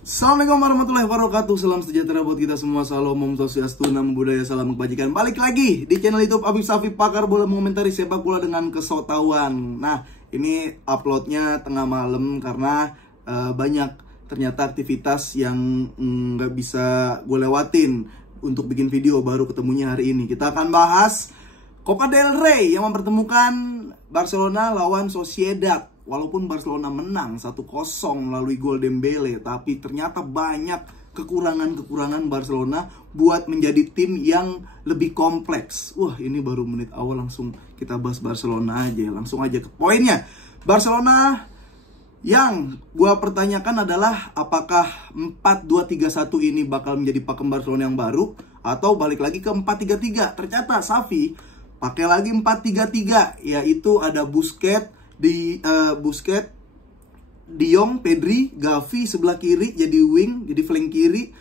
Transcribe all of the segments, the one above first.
Assalamualaikum warahmatullahi wabarakatuh. Salam sejahtera buat kita semua. Salam Om Swastiastu, Namo Buddhaya, salam kebajikan. Balik lagi di channel YouTube Habib Syafif, pakar bola mengomentari sepak bola dengan kesotauan. Nah, ini uploadnya tengah malam karena banyak ternyata aktivitas yang nggak bisa gue lewatin untuk bikin video. Baru ketemunya hari ini. Kita akan bahas Copa del Rey yang mempertemukan Barcelona lawan Sociedad. Walaupun Barcelona menang 1-0 melalui gol Dembele, tapi ternyata banyak kekurangan-kekurangan Barcelona buat menjadi tim yang lebih kompleks. Wah, ini baru menit awal langsung kita bahas Barcelona aja. Langsung aja ke poinnya. Barcelona yang gua pertanyakan adalah apakah 4-2-3-1 ini bakal menjadi pakem Barcelona yang baru atau balik lagi ke 4-3-3. Ternyata Xavi pakai lagi 4-3-3, yaitu ada Busquets, De Jong, Pedri, Gavi sebelah kiri jadi wing, jadi flank kiri,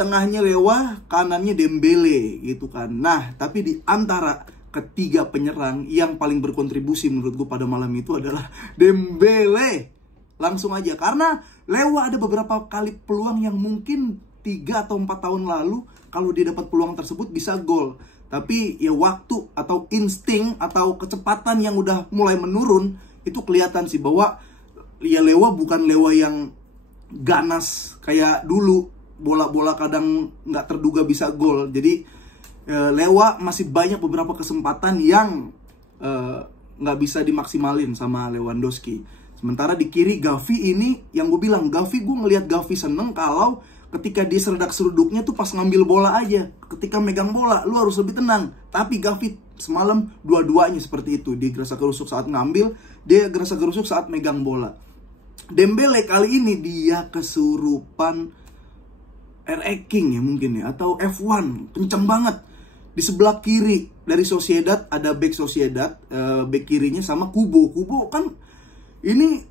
tengahnya Lewa, kanannya Dembele gitu kan. Nah, tapi di antara ketiga penyerang yang paling berkontribusi menurut gue pada malam itu adalah Dembele. Langsung aja, karena Lewa ada beberapa kali peluang yang mungkin 3 atau 4 tahun lalu kalau dia dapat peluang tersebut bisa gol. Tapi ya waktu atau insting atau kecepatan yang udah mulai menurun, itu kelihatan sih bahwa ya Lewa bukan Lewa yang ganas kayak dulu, bola-bola kadang nggak terduga bisa gol. Jadi Lewa masih banyak beberapa kesempatan yang nggak bisa dimaksimalin sama Lewandowski. Sementara di kiri Gavi ini, yang gue bilang Gavi, gue ngelihat Gavi seneng kalau ketika dia seredak-seruduknya tuh pas ngambil bola aja. Ketika megang bola, lu harus lebih tenang. Tapi Gavi semalam dua-duanya seperti itu. Dia gerasa-gerusuk saat ngambil, dia gerasa-gerusuk saat megang bola. Dembele kali ini dia kesurupan RE King ya mungkin ya, atau F1, kenceng banget. Di sebelah kiri dari Sociedad ada back Sociedad, back kirinya sama Kubo. Kubo kan ini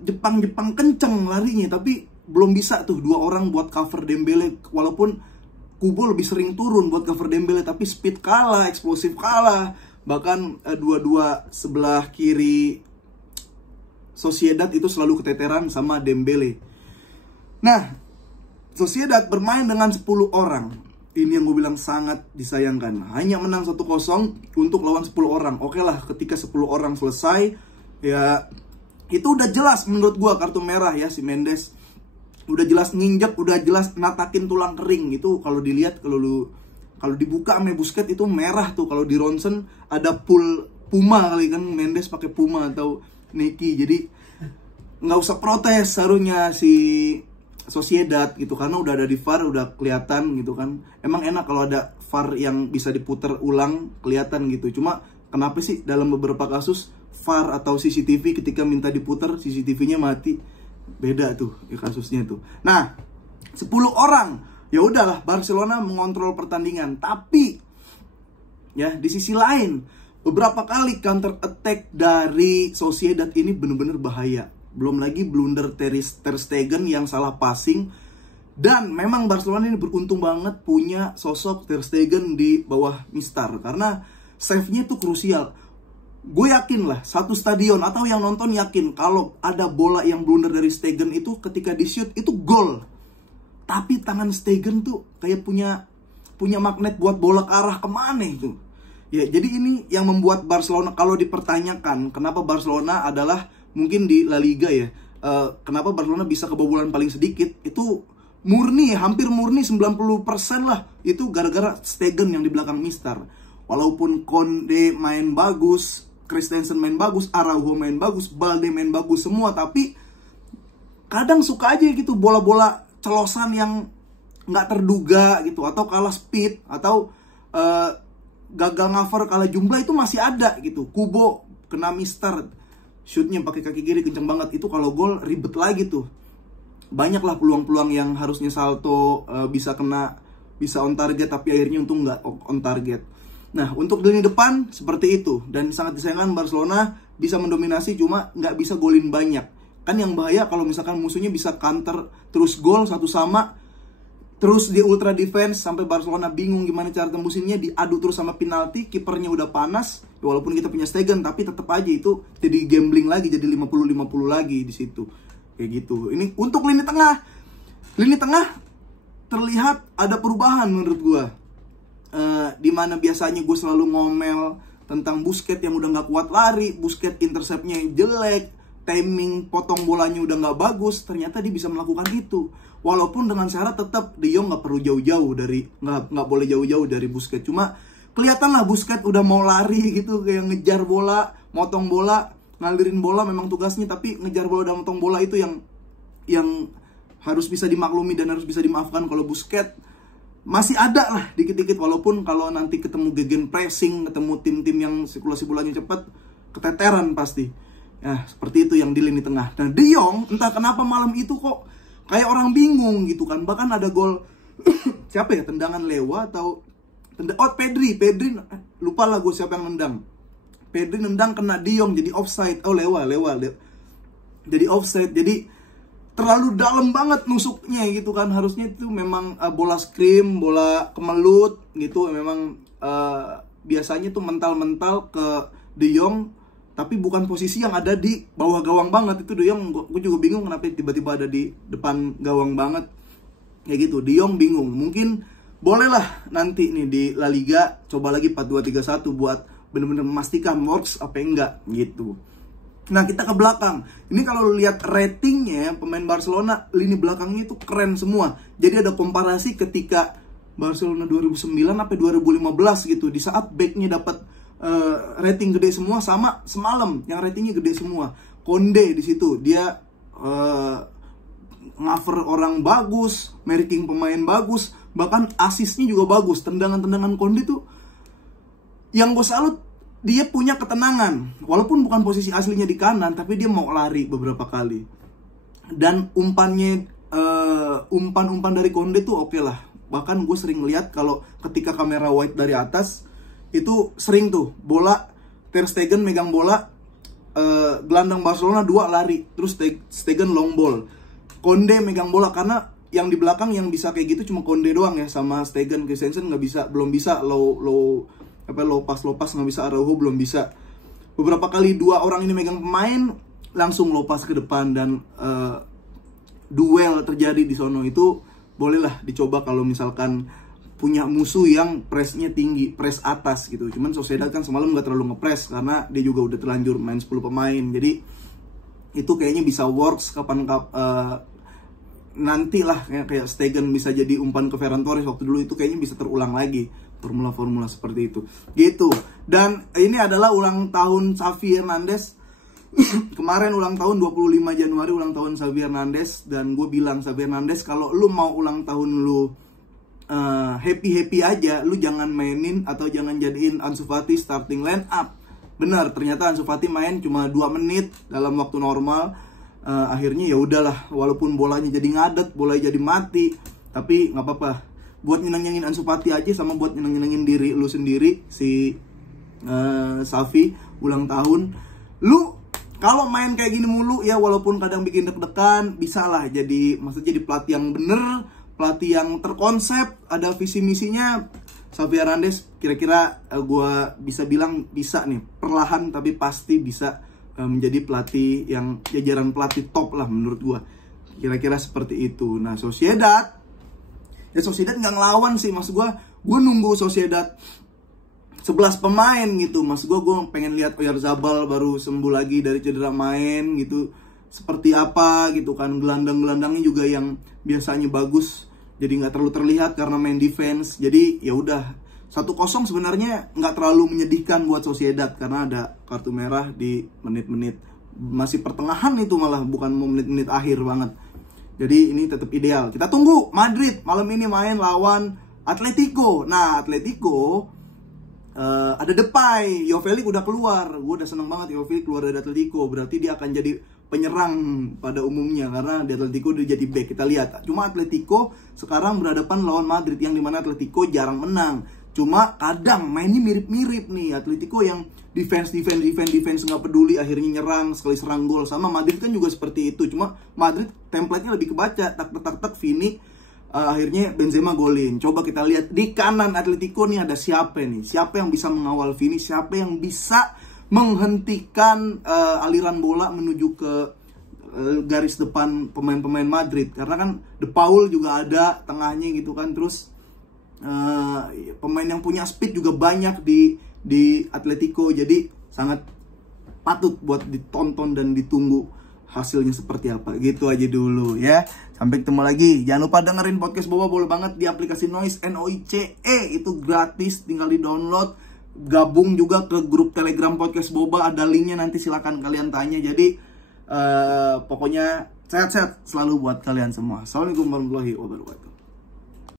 Jepang-Jepang kenceng larinya, tapi belum bisa tuh dua orang buat cover Dembele. Walaupun Kubo lebih sering turun buat cover Dembele, tapi speed kalah, eksplosif kalah. Bahkan dua-dua sebelah kiri Sociedad itu selalu keteteran sama Dembele. Nah, Sociedad bermain dengan 10 orang. Ini yang gue bilang sangat disayangkan. Hanya menang 1-0 untuk lawan 10 orang. Oke lah, ketika 10 orang selesai, ya itu udah jelas menurut gue kartu merah ya si Mendes. Udah jelas nginjek, udah jelas natakin tulang kering. Itu kalau dilihat, kalau dibuka sama Busquets itu merah tuh. Kalau di ronsen ada Puma kali kan, Mendes pakai Puma atau Nike. Jadi nggak usah protes seharusnya si Sociedad gitu, karena udah ada di VAR, udah kelihatan gitu kan. Emang enak kalau ada VAR yang bisa diputar ulang, kelihatan gitu. Cuma kenapa sih dalam beberapa kasus VAR atau CCTV ketika minta diputar CCTV-nya mati? Beda tuh ya kasusnya tuh. Nah, 10 orang. Ya udahlah, Barcelona mengontrol pertandingan. Tapi ya di sisi lain, beberapa kali counter attack dari Sociedad ini bener-bener bahaya. Belum lagi blunder Ter Stegen yang salah passing. Dan memang Barcelona ini beruntung banget punya sosok Ter Stegen di bawah Mistar, karena save-nya tuh krusial. Gue yakin lah, satu stadion atau yang nonton yakin kalau ada bola yang blunder dari Stegen itu ketika di shoot itu gol. Tapi tangan Stegen tuh kayak punya magnet buat bola ke arah kemana itu. Ya, jadi ini yang membuat Barcelona, kalau dipertanyakan kenapa Barcelona adalah mungkin di La Liga ya, kenapa Barcelona bisa kebobolan paling sedikit, itu murni, hampir murni 90% lah. Itu gara-gara Stegen yang di belakang Mistar. Walaupun Konde main bagus, Christensen main bagus, Araujo main bagus, Balde main bagus semua, tapi kadang suka aja gitu bola-bola celosan yang nggak terduga gitu, atau kalah speed, atau gagal cover, kalah jumlah itu masih ada gitu. Kubo kena Mistar, shootnya pakai kaki kiri kenceng banget, itu kalau gol ribet lagi tuh. Banyaklah peluang-peluang yang harusnya salto, bisa kena, bisa on target, tapi akhirnya untung nggak on target. Nah, untuk lini depan seperti itu. Dan sangat disayangkan Barcelona bisa mendominasi cuma nggak bisa golin banyak. Kan yang bahaya kalau misalkan musuhnya bisa counter terus gol satu sama, terus di ultra defense sampai Barcelona bingung gimana cara tembusinnya, diadu terus sama penalti, kipernya udah panas. Ya, walaupun kita punya Stegen, tapi tetap aja itu jadi gambling lagi, jadi 50-50 lagi di situ. Kayak gitu. Ini untuk lini tengah. Lini tengah terlihat ada perubahan menurut gue. Dimana biasanya gue selalu ngomel tentang Busquets yang udah gak kuat lari, Busquets interceptnya jelek, timing potong bolanya udah gak bagus. Ternyata dia bisa melakukan itu, walaupun dengan syarat tetap De Jong gak perlu jauh-jauh dari, gak boleh jauh-jauh dari Busquets. Cuma kelihatan lah Busquets udah mau lari gitu, kayak ngejar bola, motong bola, ngalirin bola memang tugasnya, tapi ngejar bola dan motong bola itu yang harus bisa dimaklumi dan harus bisa dimaafkan. Kalau Busquets masih ada lah dikit-dikit, walaupun kalau nanti ketemu gegen pressing, ketemu tim-tim yang sirkulasi bolanya cepat, keteteran pasti. Ya, seperti itu yang di lini tengah. Nah, De Jong entah kenapa malam itu kok kayak orang bingung gitu kan. Bahkan ada gol siapa ya, tendangan Lewa atau Pedri, lupa lah gue siapa yang nendang. Pedri nendang kena De Jong jadi offside. Oh, Lewa. Jadi offside. Jadi terlalu dalam banget nusuknya gitu kan. Harusnya itu memang bola scream, bola kemelut gitu. Memang biasanya tuh mental-mental ke De Jong, tapi bukan posisi yang ada di bawah gawang banget. Itu De Jong, gue juga bingung kenapa tiba-tiba ada di depan gawang banget kayak gitu. De Jong bingung. Mungkin bolehlah nanti nih di La Liga coba lagi 4-2-3-1 buat bener-bener memastikan works apa enggak gitu. Nah, kita ke belakang. Ini kalau lihat ratingnya pemain Barcelona, lini belakangnya itu keren semua. Jadi ada komparasi ketika Barcelona 2009 sampai 2015 gitu. Di saat backnya dapat rating gede semua, sama semalam yang ratingnya gede semua. Konde di situ dia ngover orang bagus, marking pemain bagus, bahkan asisnya juga bagus. Tendangan-tendangan Konde tuh yang gue salut, dia punya ketenangan, walaupun bukan posisi aslinya di kanan, tapi dia mau lari beberapa kali. Dan umpan dari Konde tuh oke lah. Bahkan gue sering lihat kalau ketika kamera wide dari atas, itu sering tuh bola Ter Stegen megang bola, gelandang Barcelona 2 lari, terus Stegen long ball. Konde megang bola, karena yang di belakang yang bisa kayak gitu cuma Konde doang ya, sama Stegen. Christensen belum bisa low pass nggak bisa, Araujo belum bisa. Beberapa kali 2 orang ini megang pemain, langsung low pass ke depan, dan duel terjadi di sono. Itu bolehlah dicoba kalau misalkan punya musuh yang pressnya tinggi, press atas gitu. Cuman Sociedad kan semalam nggak terlalu ngepress karena dia juga udah terlanjur main 10 pemain. Jadi itu kayaknya bisa works nanti lah, kayak Stegen bisa jadi umpan ke Ferran Torres waktu dulu, itu kayaknya bisa terulang lagi. Formula seperti itu gitu. Dan ini adalah ulang tahun Xavi Hernandez. Kemarin ulang tahun 25 Januari, ulang tahun Xavi Hernandez. Dan gue bilang, Xavi Hernandez, kalau lu mau ulang tahun lu happy aja, lu jangan mainin atau jangan jadiin Ansu Fati starting line up. Benar, ternyata Ansu Fati main cuma 2 menit dalam waktu normal. Akhirnya ya udahlah, walaupun bolanya jadi ngadet, bolanya jadi mati, tapi nggak apa-apa. Buat nyenengin Ansu Fati aja, sama buat nyenengin diri lu sendiri, si Xavi ulang tahun. Lu kalau main kayak gini mulu ya, walaupun kadang bikin deg-degan, bisa lah maksudnya jadi pelatih yang bener, pelatih yang terkonsep, ada visi misinya. Xavi Hernandez kira-kira gue bisa bilang bisa nih, perlahan tapi pasti bisa menjadi pelatih yang jajaran pelatih top lah menurut gue. Kira-kira seperti itu. Nah, Sociedad nggak ngelawan sih, maksud gue nunggu Sociedad 11 pemain gitu. Maksud gue pengen lihat Oyarzabal baru sembuh lagi dari cedera main gitu, seperti apa gitu kan. Gelandang-gelandangnya juga yang biasanya bagus jadi nggak terlalu terlihat karena main defense. Jadi ya udah, 1-0 sebenarnya nggak terlalu menyedihkan buat Sociedad karena ada kartu merah di menit-menit masih pertengahan itu, malah bukan menit-menit akhir banget. Jadi ini tetap ideal. Kita tunggu Madrid malam ini main lawan Atletico. Nah, Atletico ada Depay, Joao Felix udah keluar. Gue udah seneng banget Joao Felix keluar dari Atletico. Berarti dia akan jadi penyerang pada umumnya, karena di Atletico dia jadi back. Kita lihat. Cuma Atletico sekarang berhadapan lawan Madrid, yang dimana Atletico jarang menang. Cuma kadang mainnya mirip-mirip nih. Atletico yang defense nggak peduli, akhirnya nyerang, sekali serang gol. Sama Madrid kan juga seperti itu. Cuma Madrid template-nya lebih kebaca, tak Vini, akhirnya Benzema golin. Coba kita lihat di kanan Atletico nih ada siapa nih? Siapa yang bisa mengawal Vini? Siapa yang bisa menghentikan aliran bola menuju ke garis depan pemain-pemain Madrid, karena kan De Paul juga ada tengahnya gitu kan. Terus pemain yang punya speed juga banyak di Atletico, jadi sangat patut buat ditonton dan ditunggu hasilnya seperti apa. Gitu aja dulu ya. Sampai ketemu lagi. Jangan lupa dengerin podcast Boba boleh banget di aplikasi Noise, NOICE, itu gratis, tinggal di-download. Gabung juga ke grup Telegram Podcast Boba, ada linknya, nanti silakan kalian tanya. Jadi pokoknya sehat-sehat selalu buat kalian semua. Assalamualaikum warahmatullahi wabarakatuh.